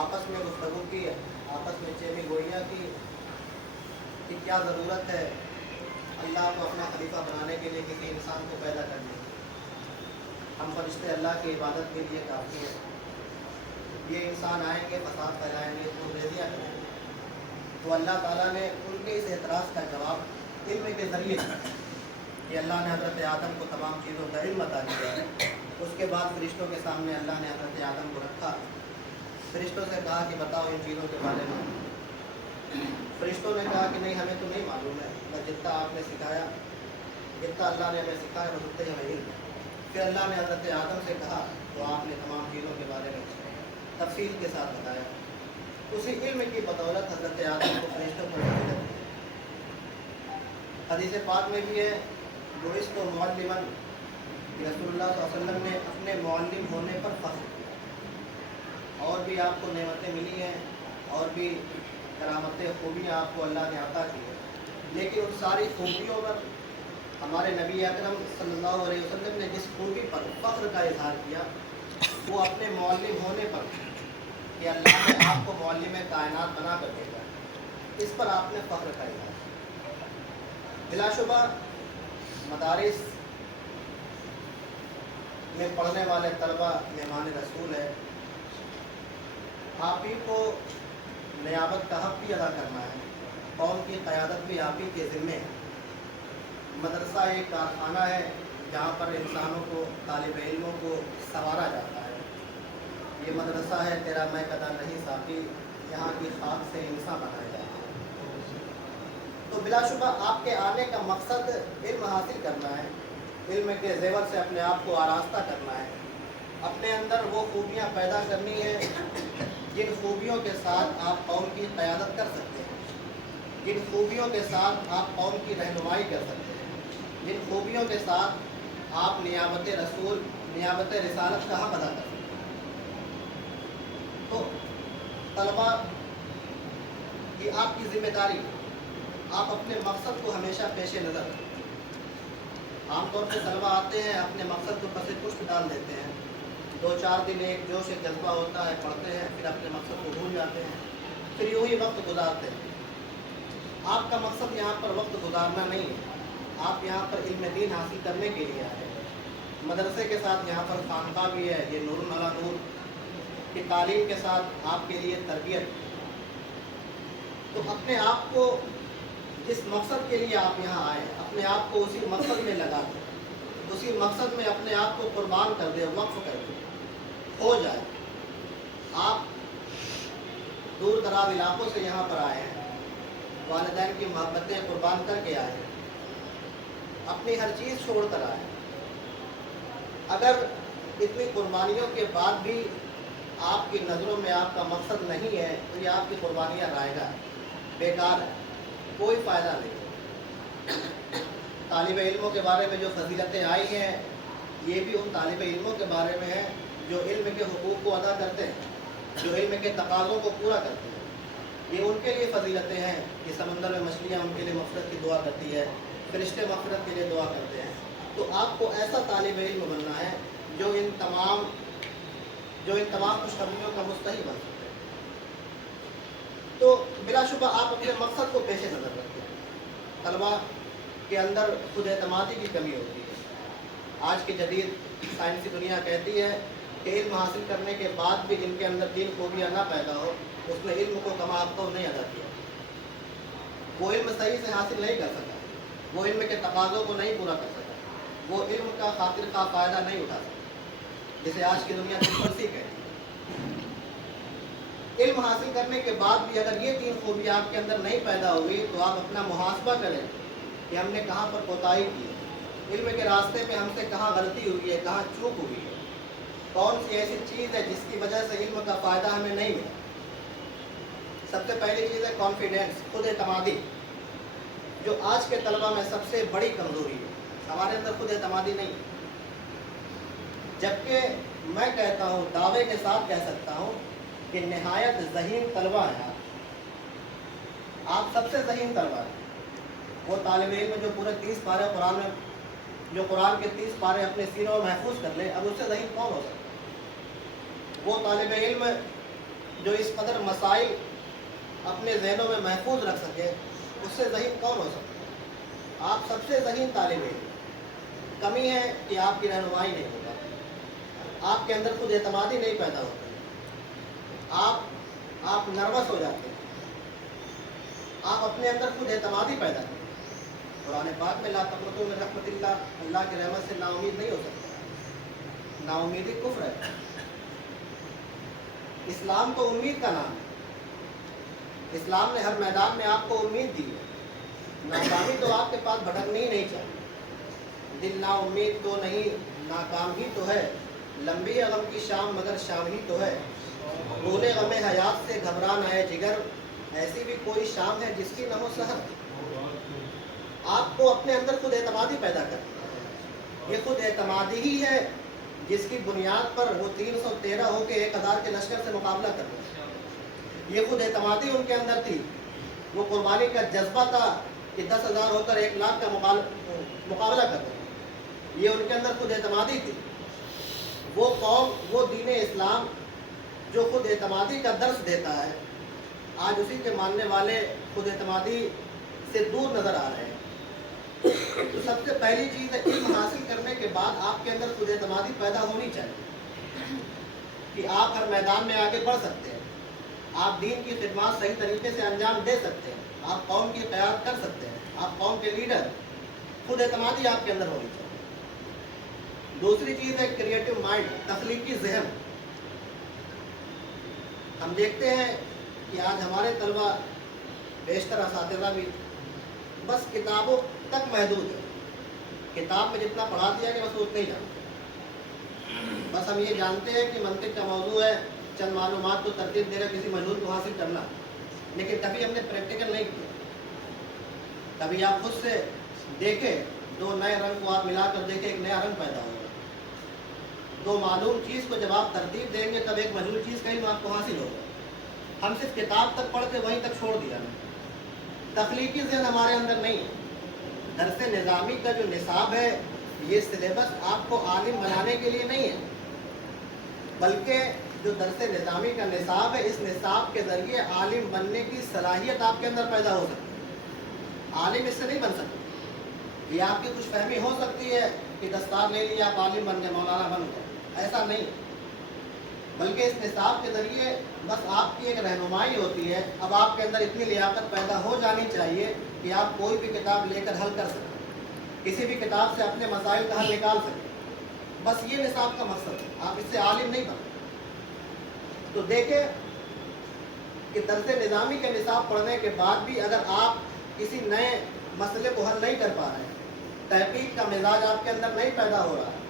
आपस में गुफ्तगू की, आपस में चेमी गोइयाँ की कि क्या ज़रूरत है अल्लाह को अपना खलीफा बनाने के लिए किसी इंसान को पैदा करने की। हम फरिश्ते अल्लाह की इबादत के लिए काफ़ी है। ये इंसान आएंगे, फसाद फैलाएंगे, तो रेजियाँ करेंगे। तो अल्लाह ताला ने उनके इस एतराज़ का जवाब इल्म के ज़रिए दिया कि अल्लाह ने हज़रत आदम को तमाम चीज़ों का इल्म अता किया है। उसके बाद फरिश्तों के सामने अल्लाह ने हज़रत आदम को रखा, फरिश्तों से कहा कि बताओ इन चीज़ों के बारे में। फरिश्तों ने कहा कि नहीं, हमें तो नहीं मालूम है, बस जितना आपने सिखाया, जितना अल्लाह ने हमें सिखाया बस उतने हमें इल्म। फिर अल्लाह ने हज़रत आदम से कहा तो आपने तमाम चीज़ों के बारे में तफसील के साथ बताया। उसी इल्म की बदौलत हज़रत आदम को फरिश्तों को फजीलत दी। हदीस पाक में भी है, बुइस्तु मुअल्लिमन, रसूलुल्लाह सल्लल्लाहु अलैहि वसल्लम ने अपने मुअल्लिम होने पर फख्र किया। और भी आपको नेमतें मिली हैं, और भी करामतें, खूबियाँ आपको अल्लाह ने अता की है, लेकिन उन सारी खूबियों पर हमारे नबी अकरम सल्लल्लाहु अलैहि वसल्लम ने जिस खूबी पर फ़ख्र का इजहार किया वो अपने मुअल्लिम होने पर, कि अल्लाह ने आपको मुअल्लिम कायनात बना कर भेजा, इस पर आपने फ़ख्र का इजहार किया। बिलाशुबा मदारिस में पढ़ने वाले तलबा मेहमान रसूल है। आप ही को नियाबत का हक़ भी अदा करना है, कौम की क़यादत भी आप ही के ज़िम्मे है। मदरसा एक कारखाना है जहाँ पर इंसानों को, तालिब इल्मों को संवारा जाता है। ये मदरसा है तेरा मैं कदा नहीं साकी, यहाँ की खाक से इंसान बनाया जाता है। तो बिलाशुबा आपके आने का मकसद इल्म हासिल करना है, इल्म के ज़ेवर से अपने आप को आरास्ता करना है, अपने अंदर वो खूबियाँ पैदा करनी है जिन खूबियों के साथ आप कौम की क़यादत कर सकते हैं, जिन खूबियों के साथ आप कौम की रहनुमाई कर सकते हैं, जिन खूबियों के साथ आप नियाबत रसूल, नियाबत रिसालत का हक़ अदा कर सकते हैं। तो तलबा की आपकी ज़िम्मेदारी, आप अपने मकसद को हमेशा पेश नज़र रखें। आमतौर पर तलबा आते हैं, अपने मकसद को पसे पुष्प डाल देते हैं, 2-4 दिन एक जोश एक जज्बा होता है, पढ़ते हैं, फिर अपने मकसद को भूल जाते हैं, फिर यूँ ही वक्त गुजारते हैं। आपका मकसद यहाँ पर वक्त गुजारना नहीं है, आप यहाँ पर इल्म दीन हासिल करने के लिए आए हैं। मदरसे के साथ यहाँ पर खानका भी है, ये नूरुन अला नूर की तालीम के साथ आपके लिए तरबियत। तो अपने आप को जिस मकसद के लिए आप यहाँ आए हैं, अपने आप को उसी मकसद में लगा दें, उसी मकसद में अपने आप को कुर्बान कर दे, वक्फ कर दे, हो जाए। आप दूर दराज इलाकों से यहाँ पर आए हैं, वालिदैन की मोहब्बतें कुर्बान करके आए हैं, अपनी हर चीज़ छोड़ कर आए। अगर इतनी कुर्बानियों के बाद भी आपकी नज़रों में आपका मकसद नहीं है तो ये आपकी कुर्बानियाँ रायगा है, बेकार है, कोई फ़ायदा नहीं। तालिब इल्मों के बारे में जो फजीलतें आई हैं, ये भी उन तालिब इल्मों के बारे में है जो इल्म के हुकूक़ को अदा करते हैं, जो इल्म के तकाज़ों को पूरा करते हैं। ये उनके लिए फजीलतें हैं कि समंदर में मछलियाँ उनके लिए मग़फ़िरत की दुआ करती है, फरिश्ते मग़फ़िरत के लिए दुआ करते हैं। तो आपको ऐसा तालिब इल्म बनना है जो इन तमाम खुशखबरियों का मुस्तहिक़ बन सके। तो बिलाशुबा आप अपने मकसद को पेश नज़र रखें। तलबा के अंदर खुद एतमादी की कमी होती है। आज की जदीद साइंसी दुनिया कहती है कि इल्म हासिल करने के बाद भी जिनके अंदर तीन खूबियाँ ना पैदा हो, उसने इल्म को कमा आपको नहीं अदा किया, वो इल्म सही से हासिल नहीं कर सका, वो इल्म के तकाज़ों को नहीं पूरा कर सका, वो इल्म का खातिर का फ़ायदा नहीं उठा सका, जिसे आज की दुनिया सिर्फ कहती है। इल्म हासिल करने के बाद भी अगर ये तीन खूबियाँ आपके अंदर नहीं पैदा हुई तो आप अपना मुहासबा करें कि हमने कहाँ पर कोताही की है, इल्म के रास्ते में हमसे कहाँ गलती हुई है, कहाँ चूक हुई है, कौन सी ऐसी चीज़ है जिसकी वजह से इल्म का फ़ायदा हमें नहीं मिला। सबसे पहली चीज़ है कॉन्फिडेंस, खुद एतमादी, जो आज के तलबा में सबसे बड़ी कमज़ोरी है। हमारे अंदर खुद एतमादी नहीं है, जबकि मैं कहता हूँ, दावे के साथ कह सकता हूँ कि नहायत ज़हीन तलबा है आप सबसे ज़हीन तलबा है वो तालिब इल्म जो पूरे 30 पारे कुरान में, जो कुरान के 30 पारे अपने सीनों में महफूज कर ले, अब उससे ज़हीन कौन हो सकता है। वो तालिब इल्म جو اس قدر مسائل اپنے ذہنوں میں محفوظ رکھ سکے، اس سے ذہین کون ہو سکتا ہے؟ آپ سب سے ذہین طالب علم، کمی ہے کہ آپ کی رہنمائی نہیں ہوگا، آپ کے اندر خود اعتمادی نہیں پیدا ہوتی، آپ نروس ہو جاتے ہیں، آپ اپنے اندر خود اعتمادی پیدا کرتے ہیں۔ قرآن پاک میں لا تقنطوا من رحمت اللہ، اللہ کی رحمت سے نا امید نہیں ہو سکتا، نا امیدی کفر ہے۔ اسلام تو امید کا نام ہے، اسلام نے ہر میدان میں آپ کو امید دی ہے، ناکامی تو آپ کے پاس بھٹکنی ہی نہیں چاہیے۔ دل نا امید تو نہیں، ناکام ہی تو ہے، لمبی ہے غم کی شام مگر شام ہی تو ہے، بولے غم حیات سے گھبرا نہ ہے جگر، ایسی بھی کوئی شام ہے جس کی نہ ہو سحر۔ آپ کو اپنے اندر خود اعتمادی پیدا کرنا ہے، یہ خود اعتمادی ہی ہے جس کی بنیاد پر وہ 313 ہو کے 1000 کے لشکر سے مقابلہ کرتے ہیں۔ یہ خود اعتمادی ان کے اندر تھی، وہ قربانی کا جذبہ تھا کہ 10,000 ہو کر 1,00,000 کا مقابلہ کرتے ہیں، یہ ان کے اندر خود اعتمادی تھی۔ وہ قوم، وہ دین اسلام جو خود اعتمادی کا درس دیتا ہے، آج اسی کے ماننے والے خود اعتمادی سے دور نظر آ رہے ہیں۔ تو سب سے پہلی چیز ہے، علم حاصل کرنے کے بعد آپ کے اندر خود اعتمادی پیدا ہونی چاہیے کہ آپ ہر میدان میں آگے بڑھ سکتے ہیں، آپ دین کی خدمات صحیح طریقے سے انجام دے سکتے ہیں، آپ قوم کی قیادت کر سکتے ہیں، آپ قوم کے لیڈر، خود اعتمادی آپ کے اندر ہونی چاہیے۔ دوسری چیز ہے کریٹو مائنڈ، تخلیقی ذہن۔ ہم دیکھتے ہیں کہ آج ہمارے طلبہ، بیشتر اساتذہ بھی بس کتابوں تک محدود ہے، کتاب میں جتنا پڑھا دیا کہ بس اتنا ہی جانتے، بس ہم یہ جانتے ہیں کہ منطق کا موضوع ہے، چند معلومات کو ترتیب دے کر کسی مضمون کو حاصل کرنا، لیکن کبھی ہم نے پریکٹیکل نہیں کیا۔ کبھی آپ خود سے دیکھیں، دو نئے رنگ کو آپ ملا کر دیکھیں، ایک نیا رنگ پیدا ہوگا۔ دو معلوم چیز کو جب آپ ترتیب دیں گے تب ایک مجہول چیز کا علم آپ کو حاصل ہوگا۔ ہم صرف کتاب تک پڑھ کے وہیں تک چھوڑ دیا، تخلیقی ذہن ہمارے اندر نہیں ہے۔ درس نظامی کا جو نصاب ہے، یہ سلیبس آپ کو عالم بنانے کے لیے نہیں ہے، بلکہ جو درس نظامی کا نصاب ہے، اس نصاب کے ذریعے عالم بننے کی صلاحیت آپ کے اندر پیدا ہو سکتی ہے۔ عالم اس سے نہیں بن سکتے، یہ آپ کی خوش فہمی ہو سکتی ہے کہ دستار لے لیا آپ عالم بن گئے، مولانا بن گئے، ایسا نہیں، بلکہ اس نصاب کے ذریعے بس آپ کی ایک رہنمائی ہوتی ہے۔ اب آپ کے اندر اتنی لیاقت پیدا ہو جانی چاہیے کہ آپ کوئی بھی کتاب لے کر حل کر سکیں، کسی بھی کتاب سے اپنے مسائل کا حل نکال سکیں، بس یہ نصاب کا مقصد ہے، آپ اس سے عالم نہیں بنتے۔ تو دیکھیں کہ درس نظامی کے نصاب پڑھنے کے بعد بھی اگر آپ کسی نئے مسئلے کو حل نہیں کر پا رہے ہیں، تحقیق کا مزاج آپ کے اندر نہیں پیدا ہو رہا ہے،